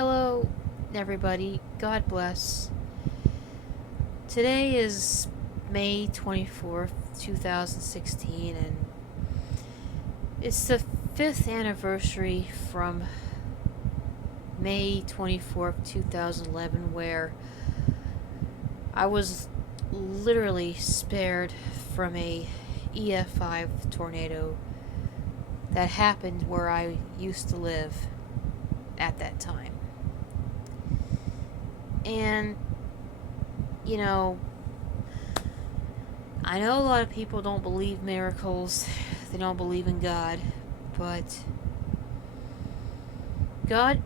Hello, everybody. God bless. Today is May 24th, 2016, and it's the 5th anniversary from May 24th, 2011, where I was literally spared from a EF5 tornado that happened where I used to live at that time. And, you know, I know a lot of people don't believe miracles, they don't believe in God, but God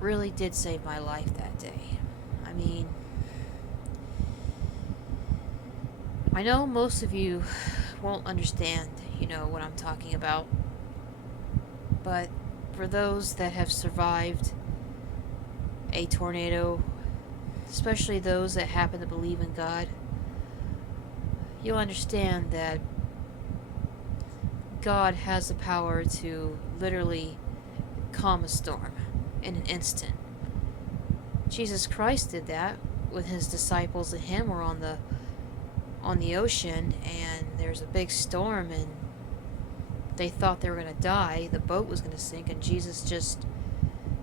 really did save my life that day. I mean, I know most of you won't understand, what I'm talking about, but for those that have survived a tornado, especially those that happen to believe in God, you'll understand that God has the power to literally calm a storm in an instant. Jesus Christ did that with his disciples and him were on the ocean, and there's a big storm and they thought they were going to die, the boat was going to sink, and Jesus just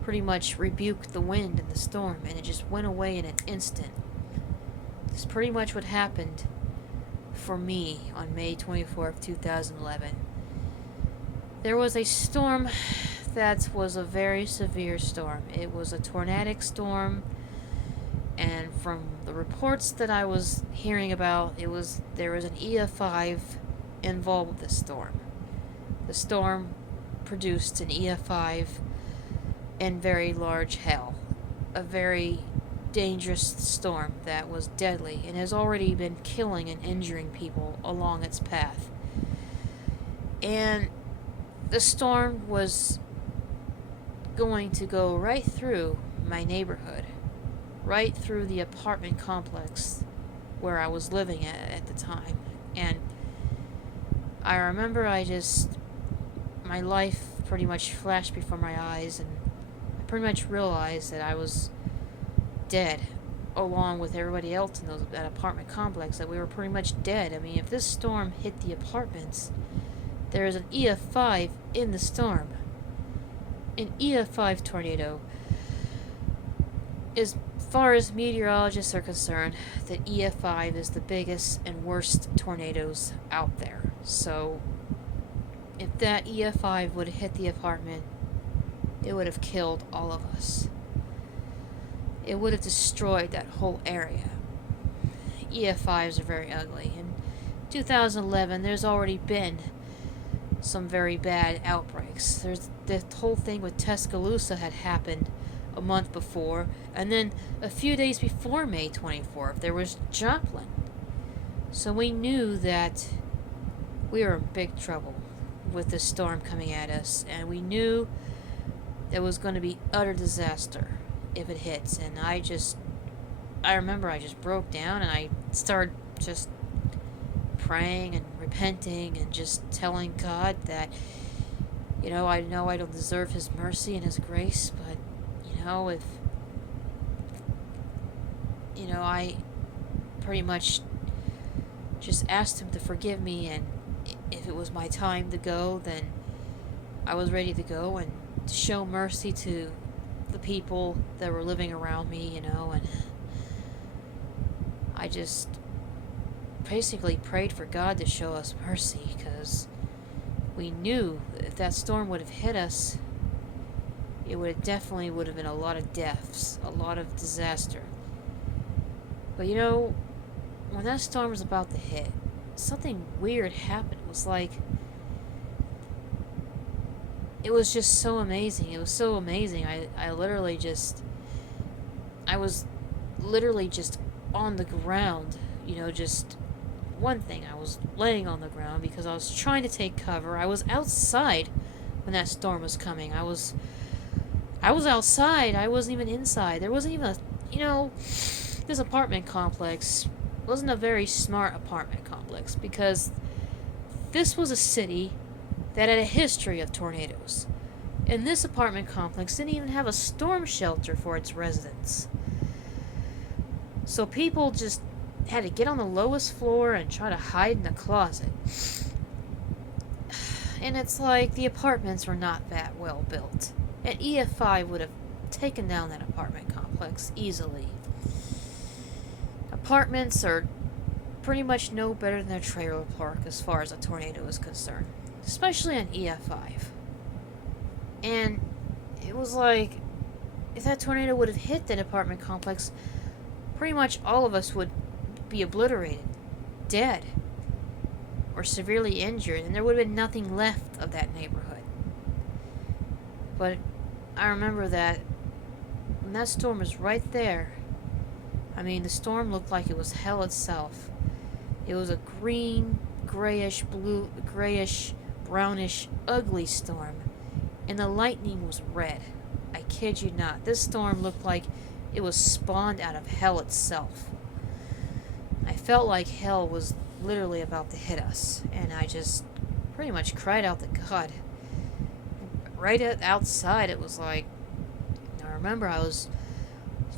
pretty much rebuked the wind and the storm, and it just went away in an instant. That's pretty much what happened for me on May 24th, 2011. There was a storm that was a very severe storm. It was a tornadic storm, and from the reports that I was hearing about, there was an EF5 involved with the storm. The storm produced an EF5 and very large hail, a very dangerous storm that was deadly and has already been killing and injuring people along its path. And the storm was going to go right through my neighborhood, right through the apartment complex where I was living at the time. And I remember my life pretty much flashed before my eyes, and I pretty much realized that I was dead, along with everybody else in that apartment complex, that we were pretty much dead. I mean, if this storm hit the apartments, there is an EF5 in the storm. An EF5 tornado, as far as meteorologists are concerned, the EF5 is the biggest and worst tornadoes out there. So, if that EF5 would have hit the apartment, it would have killed all of us. It would have destroyed that whole area. EF5s are very ugly. In 2011, there's already been some very bad outbreaks. There's the whole thing with Tuscaloosa had happened a month before, and then a few days before May 24th, there was Joplin. So we knew that we were in big trouble with this storm coming at us, and we knew there was going to be utter disaster if it hits. And I remember I just broke down and I started just praying and repenting and just telling God that, I know I don't deserve his mercy and his grace, but, if, I pretty much just asked him to forgive me, and if it was my time to go, then I was ready to go and to show mercy to the people that were living around me, and I just basically prayed for God to show us mercy, because we knew if that storm would have hit us, it definitely would have been a lot of deaths, a lot of disaster. But when that storm was about to hit, something weird happened. It was like, it was just so amazing. It was so amazing. I was literally just on the ground, just one thing. I was laying on the ground because I was trying to take cover. I was outside when that storm was coming. I was outside. I wasn't even inside. There wasn't even this apartment complex wasn't a very smart apartment complex, because this was a city that had a history of tornadoes. And this apartment complex didn't even have a storm shelter for its residents. So people just had to get on the lowest floor and try to hide in a closet. And it's like the apartments were not that well built. An EF5 would have taken down that apartment complex easily. Apartments are pretty much no better than a trailer park as far as a tornado is concerned, especially an EF5. And it was like, if that tornado would have hit that apartment complex, pretty much all of us would be obliterated, dead, or severely injured, and there would have been nothing left of that neighborhood. But I remember that when that storm was right there, I mean, the storm looked like it was hell itself. It was a green, grayish, blue, grayish, brownish, ugly storm, and the lightning was red. I kid you not. This storm looked like it was spawned out of hell itself. I felt like hell was literally about to hit us, and I just pretty much cried out to God. Right outside, it was like, I remember I was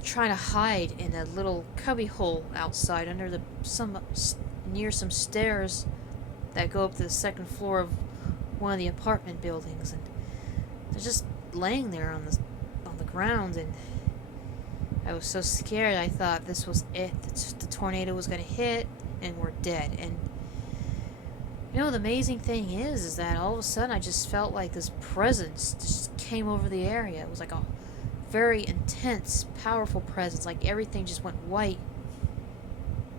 trying to hide in a little cubby hole outside under near some stairs that go up to the second floor of one of the apartment buildings, and I was just laying there on the ground, and I was so scared. I thought this was it. The tornado was going to hit, and we're dead. And you know, the amazing thing is that all of a sudden I just felt like this presence just came over the area. It was like a very intense, powerful presence. Like everything just went white.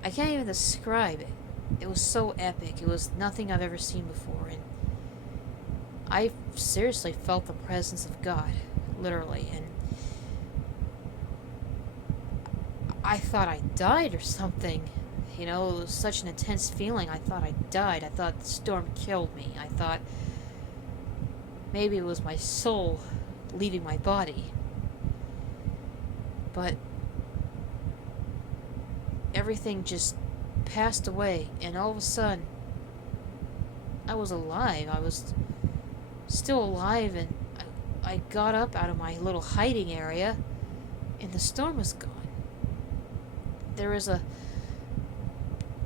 I can't even describe it. It was so epic. It was nothing I've ever seen before. And I seriously felt the presence of God, literally. And I thought I died or something. You know, it was such an intense feeling. I thought I died. I thought the storm killed me. I thought maybe it was my soul leaving my body. But everything just passed away, and all of a sudden, I was alive. I was still alive, and I got up out of my little hiding area, and the storm was gone.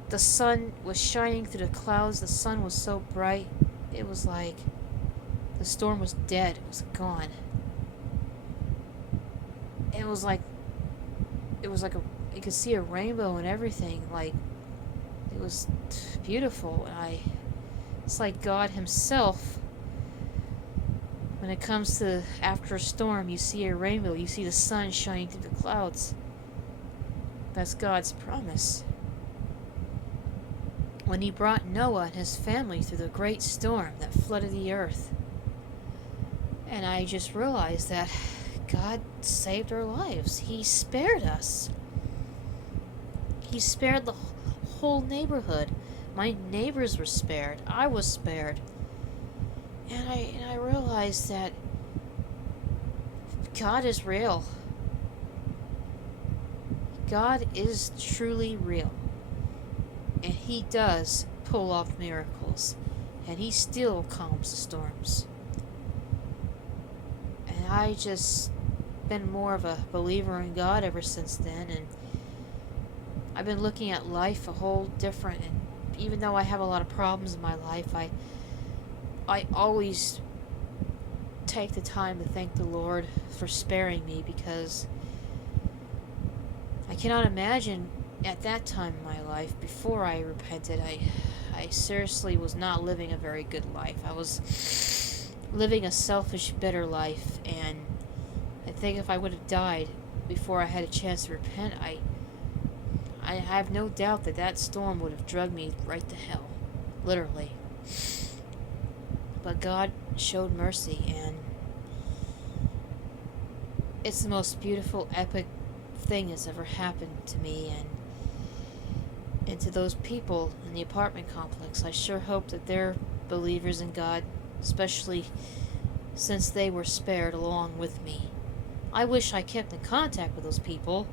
The sun was shining through the clouds. The sun was so bright. It was like the storm was dead. It was gone. It was like you could see a rainbow and everything. Like, it was beautiful. It's like God himself. When it comes to after a storm, you see a rainbow. You see the sun shining through the clouds. That's God's promise. When he brought Noah and his family through the great storm that flooded the earth. And I just realized that God saved our lives. He spared us. He spared the whole neighborhood. My neighbors were spared. I was spared. And I realized that God is real. God is truly real. And he does pull off miracles. And he still calms the storms. And I just been more of a believer in God ever since then, and I've been looking at life a whole different. And even though I have a lot of problems in my life, I always take the time to thank the Lord for sparing me, because I cannot imagine at that time in my life, before I repented, I seriously was not living a very good life. I was living a selfish, bitter life, and I think if I would have died before I had a chance to repent, I have no doubt that storm would have dragged me right to hell. Literally. But God showed mercy, and it's the most beautiful, epic thing that's ever happened to me, and to those people in the apartment complex. I sure hope that they're believers in God, especially since they were spared along with me. I wish I kept in contact with those people.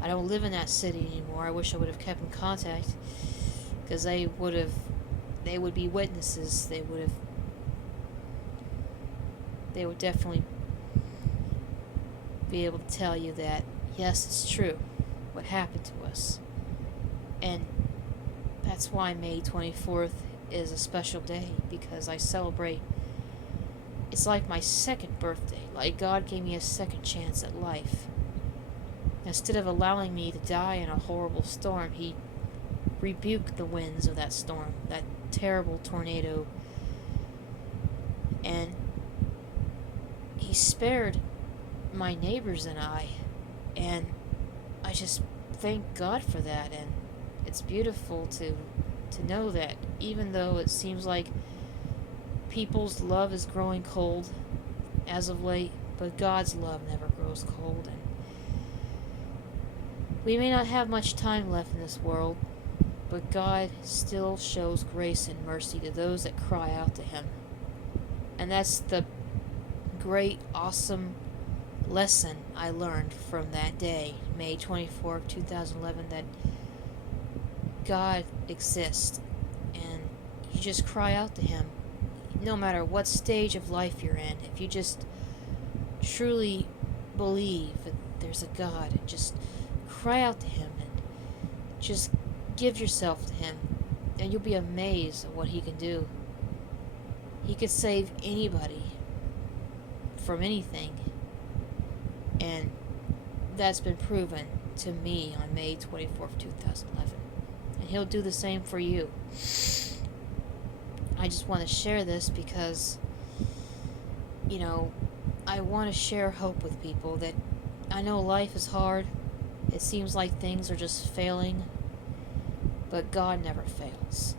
I don't live in that city anymore. I wish I would have kept in contact, because they would be witnesses. They would have they would definitely be able to tell you that, yes, it's true what happened to us. And that's why May 24th is a special day, because I celebrate. It's like my second birthday. Like God gave me a second chance at life. Instead of allowing me to die in a horrible storm, He rebuked the winds of that storm, that terrible tornado, and He spared my neighbors and I. And I just thank God for that. And it's beautiful to know that even though it seems like people's love is growing cold as of late, but God's love never grows cold. And we may not have much time left in this world, but God still shows grace and mercy to those that cry out to Him. And that's the great, awesome lesson I learned from that day, May 24th, 2011, that God exists, and you just cry out to Him. No matter what stage of life you're in, if you just truly believe that there's a God, just cry out to Him and just give yourself to Him, and you'll be amazed at what He can do. He could save anybody from anything, and that's been proven to me on May 24th, 2011. And He'll do the same for you. I just want to share this because, I want to share hope with people that I know life is hard. It seems like things are just failing, but God never fails.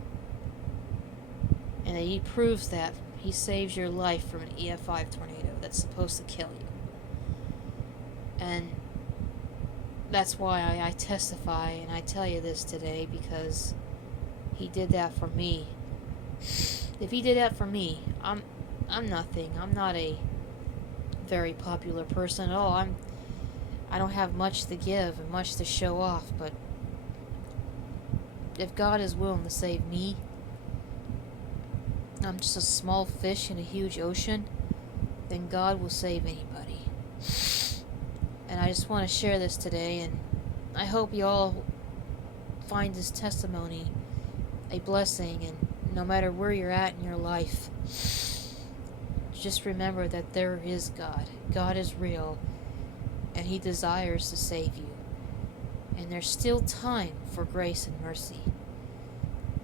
And He proves that. He saves your life from an EF5 tornado that's supposed to kill you. And that's why I testify and I tell you this today, because He did that for me. If He did that for me, I'm nothing. I'm not a very popular person at all. I don't have much to give and much to show off, but if God is willing to save me, I'm just a small fish in a huge ocean, then God will save anybody. And I just want to share this today, and I hope you all find this testimony a blessing, and no matter where you're at in your life, just remember that there is God. God is real, and He desires to save you. And there's still time for grace and mercy.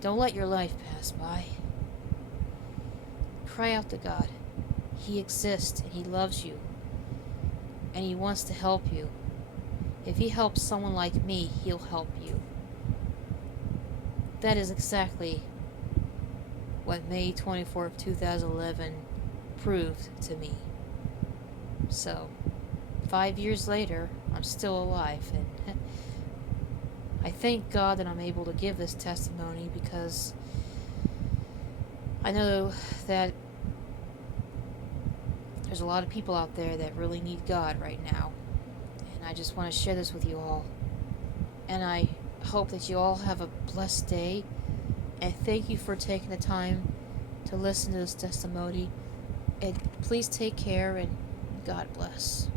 Don't let your life pass by. Cry out to God. He exists, and He loves you, and He wants to help you. If He helps someone like me, He'll help you. That is exactly what May 24th, 2011 proved to me. So, 5 years later, I'm still alive, and I thank God that I'm able to give this testimony, because I know that there's a lot of people out there that really need God right now, and I just want to share this with you all. And I hope that you all have a blessed day, and thank you for taking the time to listen to this testimony. And please take care, and God bless.